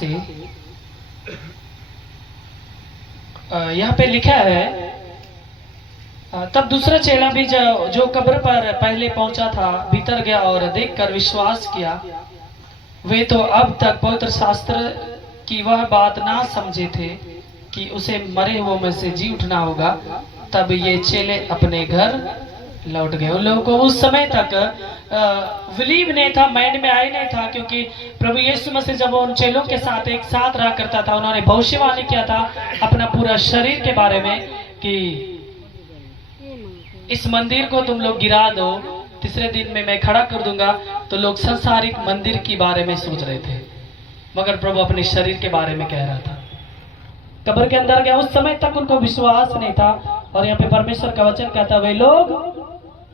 से यहाँ पे लिखा है, तब दूसरा चेला भी जो कब्र पर पहले पहुंचा था भीतर गया और देखकर विश्वास किया। वे तो अब तक पवित्र शास्त्र की वह बात ना समझे थे कि उसे मरे हुओं में से जी उठना होगा। तब ये चेले अपने घर लौट गए। उन लोगों को उस समय तक बिलीव नहीं था, माइंड में आया नहीं था, क्योंकि प्रभु यीशु मसीह जब उन चेलों के साथ एक साथ रहा करता था, उन्होंने भविष्यवाणी किया था अपना पूरा शरीर के बारे में कि इस मंदिर को तुम लोग गिरा दो, तीसरे दिन में मैं खड़ा कर दूंगा। तो लोग संसारिक मंदिर के बारे में सोच रहे थे, मगर प्रभु अपने शरीर के बारे में कह रहा था। कब्र के अंदर गया, उस समय तक उनको विश्वास नहीं था। और यहाँ पे परमेश्वर का वचन कहता, वे लोग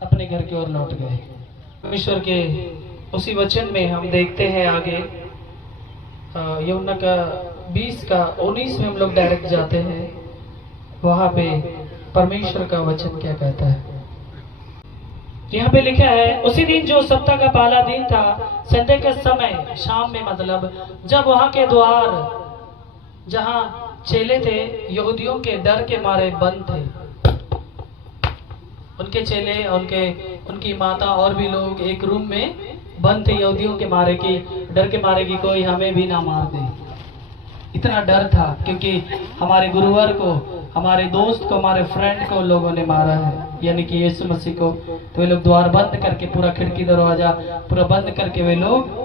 अपने घर की ओर लौट गए। परमेश्वर के उसी वचन में हम देखते हैं आगे यूहन्ना का 20 का 19 में हम लोग डायरेक्ट जाते हैं। वहां पे परमेश्वर का वचन क्या कहता है, यहाँ पे लिखा है, उसी दिन जो सप्ताह का पहला दिन था, संडे के समय शाम में, मतलब जब वहां के द्वार जहां चेले थे यहूदियों के डर के मारे बंद थे। उनके चेले, उनकी माता और भी लोग एक रूम में बंद थे यहूदियों के मारे की, डर के मारे की कोई हमें भी ना मार दे। इतना डर था क्योंकि हमारे गुरुवर को, हमारे दोस्त को, हमारे फ्रेंड को लोगों ने मारा है, यानी कि यीशु मसीह को। तो वे लोग द्वार बंद करके, पूरा खिड़की दरवाजा पूरा बंद करके वे लोग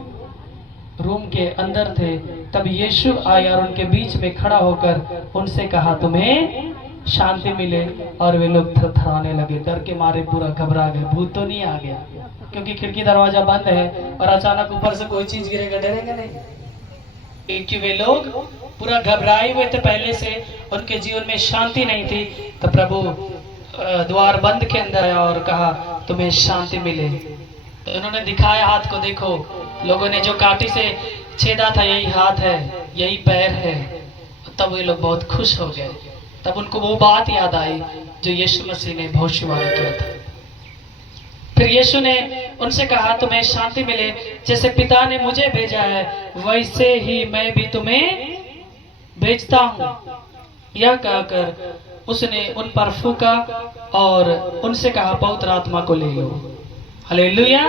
रूम के अंदर थे। तब यीशु आया और उनके बीच में खड़ा होकर उनसे कहा, तुम्हें शांति मिले। और वे लोग थरथराने लगे, डर के मारे पूरा घबरा गए। भूत तो नहीं आ गया क्योंकि खिड़की दरवाजा बंद है और अचानक ऊपर से कोई चीज गिरेगा, डरेगा नहीं, क्योंकि वे लोग पूरा घबराए हुए थे पहले से, उनके जीवन में शांति नहीं थी। तो प्रभु द्वार बंद के अंदर आया और कहा, तुम्हें शांति मिले। तो उन्होंने दिखाया हाथ को, देखो लोगों ने जो कांटे से छेदा था यही हाथ है, यही पैर है। तब वे लोग बहुत खुश हो गए। तब उनको वो बात याद आई जो यीशु मसीह ने भविष्यवाणी किया था। फिर यीशु ने उनसे कहा, तुम्हें शांति मिले, जैसे पिता ने मुझे भेजा है वैसे ही मैं भी तुम्हें भेजता हूँ। यह कहकर उसने उन पर फूंका और उनसे कहा, पवित्र आत्मा को ले लो। हालेलुया।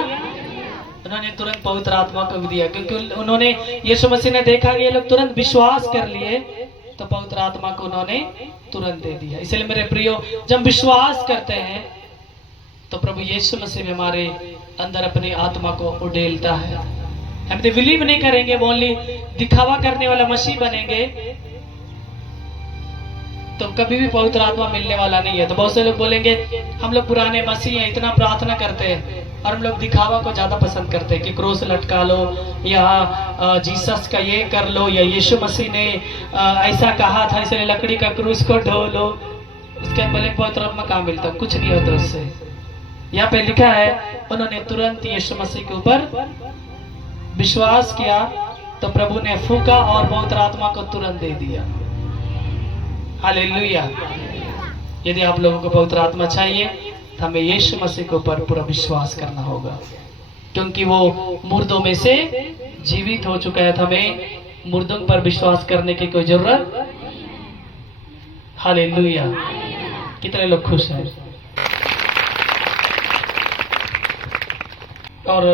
उन्होंने तुरंत पवित्र आत्मा को भी दिया, क्योंकि उन्होंने, यीशु मसीह ने देखा कि ये लोग तुरंत विश्वास कर लिए, तो पवित्र आत्मा को उन्होंने तुरंत दे दिया। इसलिए मेरे प्रियो, जब विश्वास करते हैं तो प्रभु यीशु मसीह में हमारे अंदर अपनी आत्मा को उड़ेलता है। हम तो बिलीव नहीं करेंगे, वो ओनली दिखावा करने वाला मसीह बनेंगे तो कभी भी पवित्र आत्मा मिलने वाला नहीं है। तो बहुत से लोग बोलेंगे, हम लोग पुराने मसीह हैं, इतना प्रार्थना करते हैं, और हम लोग दिखावा को ज्यादा पसंद करते हैं कि क्रूस लटका लो, या जीसस का ये कर लो, या यीशु मसीह ने ऐसा कहा था इसलिए लकड़ी का क्रूस को ढो लो। उसके बोले पवित्र आत्मा कहाँ मिलता, कुछ नहीं होता उससे। यहाँ पे लिखा है, उन्होंने तुरंत यीशु मसीह के ऊपर विश्वास किया तो प्रभु ने फूंका और पवित्र आत्मा को तुरंत दे दिया। हालेलुया। यदि आप लोगों को पवित्र आत्मा चाहिए तो हमें यीशु मसीह के ऊपर पूरा विश्वास करना होगा, क्योंकि वो मुर्दों में से जीवित हो चुका है। तो हमें मुर्दों पर विश्वास करने की कोई जरूरत। हालेलुया। कितने लोग खुश हैं। और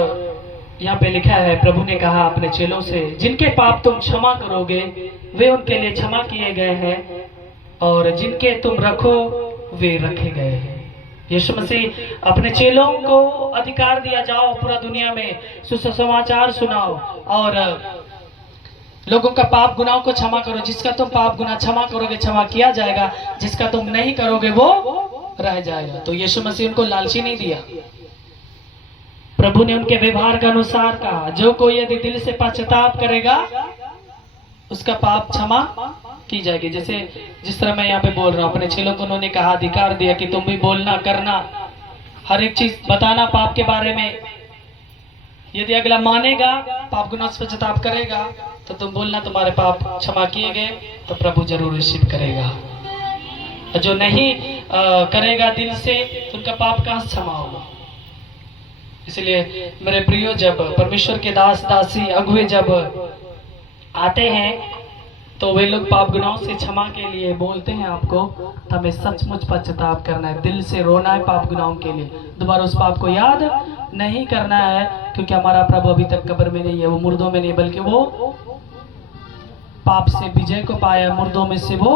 यहाँ पे लिखा है, प्रभु ने कहा अपने चेलों से, जिनके पाप तुम क्षमा करोगे वे उनके लिए क्षमा किए गए हैं, और जिनके तुम रखो वे रखे गए हैं। यीशु मसीह अपने चेलों को अधिकार दिया, जाओ पूरा दुनिया में सुसमाचार सुनाओ और लोगों का पाप गुनाहों को क्षमा करो। जिसका तुम पाप गुनाह क्षमा करोगे क्षमा किया जाएगा, जिसका तुम नहीं करोगे वो रह जाएगा। तो यीशु मसीह उनको लालची नहीं दिया। प्रभु ने उनके व्यवहार के अनुसार कहा, जो कोई यदि दिल से पश्चाताप करेगा उसका पाप क्षमा की जाएगी। जैसे जिस तरह मैं यहाँ पे बोल रहा हूँ, अपने चेलों को उन्होंने कहा, अधिकार दिया कि तुम भी बोलना, करना, हर एक चीज बताना पाप के बारे में। यदि अगला मानेगा, पाप गुनाह से पश्चाताप करेगा, तो तुम बोलना तुम्हारे पाप क्षमा किए गए, तो प्रभु जरूर रिसीव करेगा। जो नहीं करेगा दिल से, तो उनका पाप कहाँ से क्षमा होगा। इसलिए मेरे प्रियो, जब परमेश्वर के दास दासी अगुए जब आते हैं तो वे लोग पाप गुनाहों से क्षमा के लिए बोलते हैं आपको, तो हमें सचमुच पश्चाताप करना है, दिल से रोना है पाप गुनाहों के लिए, दोबारा उस पाप को याद नहीं करना है, क्योंकि हमारा प्रभु अभी तक कब्र में नहीं है, वो मुर्दों में नहीं, बल्कि वो पाप से विजय को पाया, मुर्दों में से वो,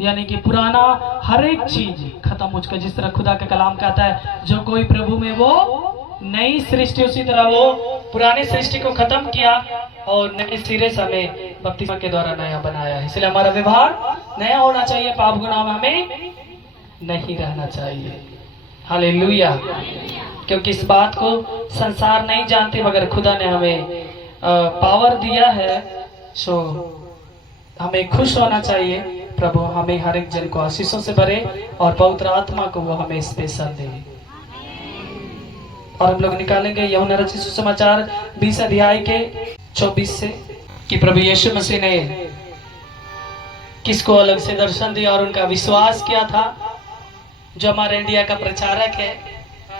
यानी कि पुराना हर एक चीज खत्म हो चुका। जिस तरह खुदा का कलाम कहता है, जो कोई प्रभु में वो नई सृष्टि, उसी तरह वो पुरानी सृष्टि को खत्म किया और नए सिरे से हमें बपतिस्मा के द्वारा नया बनाया है। इसलिए हमारा व्यवहार नया होना चाहिए, पाप गुनाह में हमें नहीं रहना चाहिए। हालेलुया। क्योंकि इस बात को संसार नहीं जानते, मगर खुदा ने हमें पावर दिया है, सो हमें खुश होना चाहिए। प्रभु हमें हर एक जन को आशीषों से भरे और पवित्र आत्मा को वो हमें स्पेशल दे। और हम लोग निकालेंगे यूहन्ना रचित सुसमाचार 20 अध्याय के 24 से, कि प्रभु यीशु मसीह ने किसको अलग से दर्शन दिया और उनका विश्वास किया था। जो हमारे इंडिया का प्रचारक है,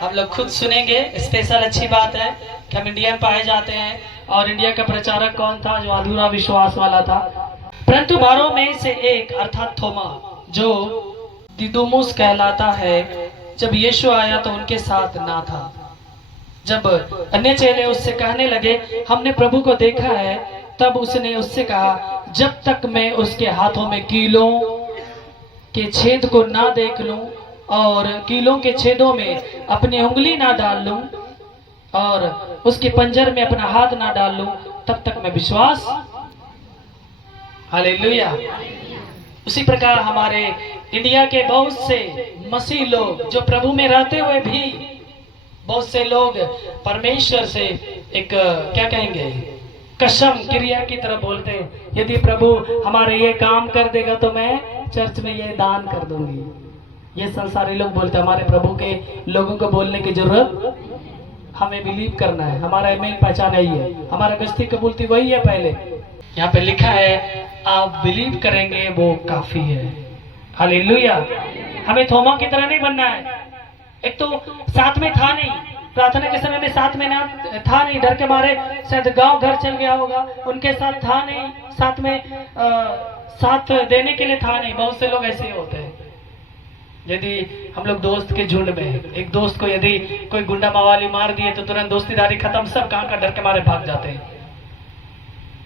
हम लोग खुद सुनेंगे। स्पेशल अच्छी बात है कि हम इंडिया में पाए जाते हैं। और इंडिया का प्रचारक कौन था? जो अधूरा विश्वास वाला था। परंतु 12 में से एक अर्थात थोमा, जो दिदुमुस कहलाता है, जब यीशु आया तो उनके साथ ना था। जब अन्य चेले उससे कहने लगे, हमने प्रभु को देखा है, तब उसने उससे कहा, जब तक मैं उसके हाथों में कीलों के छेद को ना देख लूं और कीलों के छेदों में अपनी उंगली ना डाल लूं और उसके पंजर में अपना हाथ ना डाल लूं, तब तक मैं विश्वास। हालेलुया। उसी प्रकार हमारे इंडिया के बहुत से मसीह लोग, जो प्रभु में रहते हुए भी बहुत से लोग परमेश्वर से एक क्या कहेंगे, कसम क्रिया की तरह बोलते हैं, यदि प्रभु हमारे ये काम कर देगा तो मैं चर्च में ये दान कर दूंगी। ये संसारी लोग बोलते हैं। हमारे प्रभु के लोगों को बोलने की जरूरत, हमें बिलीव करना है। हमारा ईमेल पहचान यही है, हमारा गस्ती कबूलती वही है। पहले यहाँ पे लिखा है, आप बिलीव करेंगे वो काफी है। हालेलुया। हमें थोमा की तरह नहीं बनना है। एक तो साथ में था नहीं, प्रार्थना के समय में साथ में ना था नहीं, डर के मारे शायद गांव घर चल गया होगा, उनके साथ था नहीं, साथ में साथ देने के लिए था नहीं। बहुत से लोग ऐसे ही होते हैं। यदि हम लोग दोस्त के झुंड में, एक दोस्त को यदि कोई गुंडा मवाली मार दिए तो तुरंत दोस्तीदारी खत्म, सब कहाँ का डर के मारे भाग जाते हैं।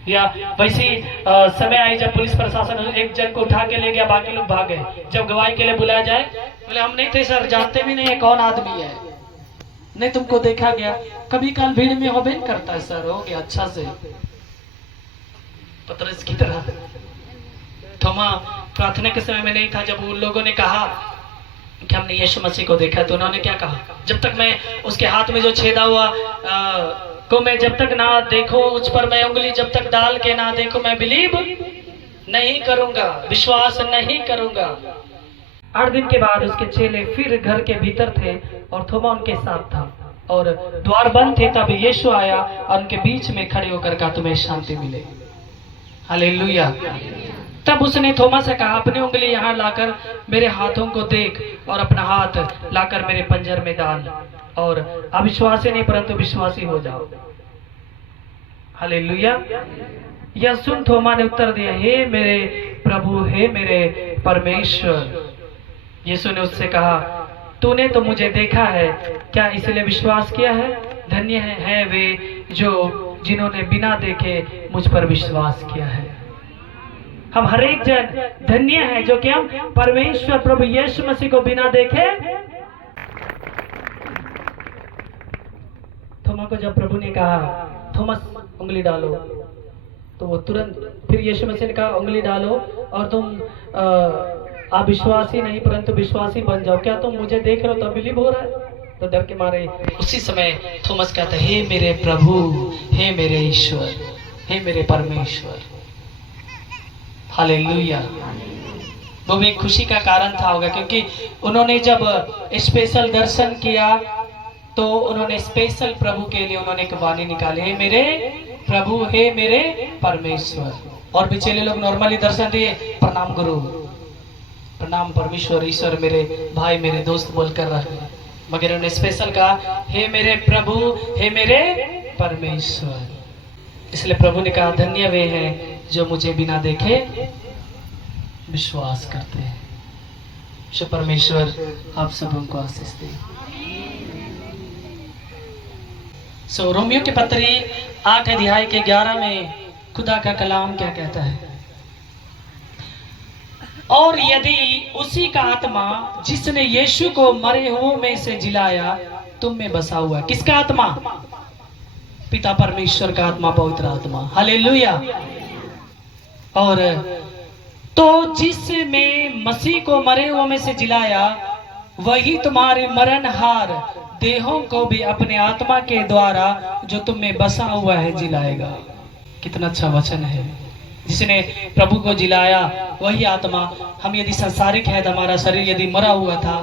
या वैसी समय आई जब पुलिस प्रशासन एक जन को उठा के ले गया, बाकी लोग भाग गए। जब गवाही के लिए बुलाया जाए, बोले हम नहीं थे सर, जानते भी नहीं है कौन आदमी है, नहीं तुमको देखा गया। कभी काल भीड़ में हो भी करता है सर, हो गया अच्छा से पतरस की तरह। थोमा प्रार्थना के समय में नहीं था। जब उन लोगों ने कहा कि हमने यीशु मसीह को देखा, तो उन्होंने क्या कहा, जब तक मैं उसके हाथ में जो छेदा हुआ को मैं जब तक ना देखूं, उस पर मैं उंगली जब तक डाल के ना देखूं, मैं बिलीव नहीं करूंगा, विश्वास नहीं करूंगा। 8 दिन के बाद उसके चेले फिर घर के भीतर थे और थोमा उनके साथ था और द्वार बंद थे। तब यीशु आया और उनके बीच में खड़े होकर कहा, तुम्हें शांति मिले। हालेलुया। तब उसने थोमा से कहा, अपनी उंगली यहाँ लाकर मेरे हाथों को देख और अपना हाथ लाकर मेरे पंजर में डाल और अविश्वासी नहीं परंतु विश्वासी हो जाओ। हालेलुया। यह सुन थोमा ने उत्तर दिया, हे मेरे प्रभु, हे मेरे परमेश्वर। यीशु ने उससे कहा, तूने तो मुझे देखा है, क्या इसलिए विश्वास किया है? धन्य है वे जो जिन्होंने बिना देखे मुझ पर विश्वास किया है। हम हर एक जन धन्य है जो कि हम परमेश्वर प्रभु यीशु मसीह को बिना देखे। थोमा को जब प्रभु ने कहा, थोमस उंगली डालो, तो वो तुरंत फिर यीशु मसीह ने कहा, उंगली डालो और तुम अविश्वासी नहीं परंतु विश्वासी बन जाओ। क्या तुम मुझे देख रहे हो तो बिलीव हो रहा है? तो डर के मारे उसी समय थोमस कहता है, हे मेरे प्रभु, हे मेरे ईश्वर, हे मेरे परमेश्वर। हालेलुया। वो भी खुशी का कारण था होगा, क्योंकि उन्होंने जब स्पेशल दर्शन किया तो उन्होंने स्पेशल प्रभु के लिए उन्होंने एक वाणी निकाली, हे मेरे प्रभु, हे मेरे परमेश्वर। और भी चेले लोग नॉर्मली दर्शन दिए, प्रणाम गुरु, प्रणाम परमेश्वर, ईश्वर, मेरे भाई, मेरे दोस्त बोलकर रहे, मगर उन्होंने स्पेशल कहा, हे मेरे प्रभु, हे मेरे परमेश्वर। इसलिए प्रभु ने कहा धन्य वे हैं जो मुझे बिना देखे विश्वास करते हैं। शो परमेश्वर आप सबों को आशीष दे। सो रोमियो की पत्री 8 अध्याय के 11 में खुदा का कलाम क्या कहता है? और यदि उसी का आत्मा जिसने यीशु को मरे हुओं में से जिलाया तुम में बसा हुआ है। किसका आत्मा? पिता परमेश्वर का आत्मा, पवित्र आत्मा। हालेलुया। और तो जिसमें मसीह को मरे हुओं में से जिलाया वही तुम्हारे मरणहार देहों को भी अपने आत्मा के द्वारा जो तुम में बसा हुआ है जिलाएगा। कितना अच्छा वचन है। जिसने प्रभु को जिलाया वही आत्मा। हम यदि संसारिक है तो हमारा शरीर यदि मरा हुआ था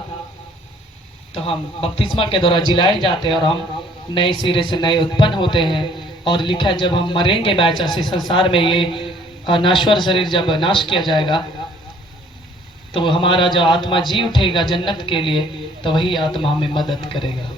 तो हम बपतिस्मा के द्वारा जिलाए जाते हैं और हम नए सिरे से नए उत्पन्न होते हैं। और लिखा जब हम मरेंगे बैचा से संसार में ये नाश्वर शरीर जब नाश किया जाएगा तो हमारा जो आत्मा जी उठेगा जन्नत के लिए तो वही आत्मा हमें मदद करेगा।